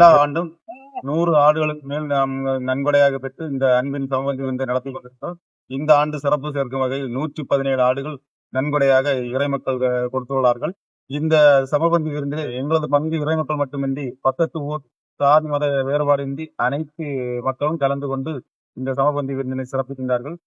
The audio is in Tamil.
எல்லா ஆண்டும் 100 ஆடுகளுக்கு மேல் நாம் நன்கொடையாக பெற்று இந்த அன்பின் சமபந்தி விருந்தை நடத்தி கொண்டிருக்கிறோம். இந்த ஆண்டு சிறப்பு சேர்க்கும் வகையில் 117 ஆடுகள் நன்கொடையாக இறைமக்கள் கொடுத்துள்ளார்கள். இந்த சமபந்தி விருந்தில் எங்களது பங்கு இறைமக்கள் மட்டுமின்றி பக்கத்து ஊர் சாதி மத வேறுபாடின்றி அனைத்து மக்களும் கலந்து கொண்டு இந்த சமபந்தி விருந்தினை சிறப்பிக்கின்றார்கள்.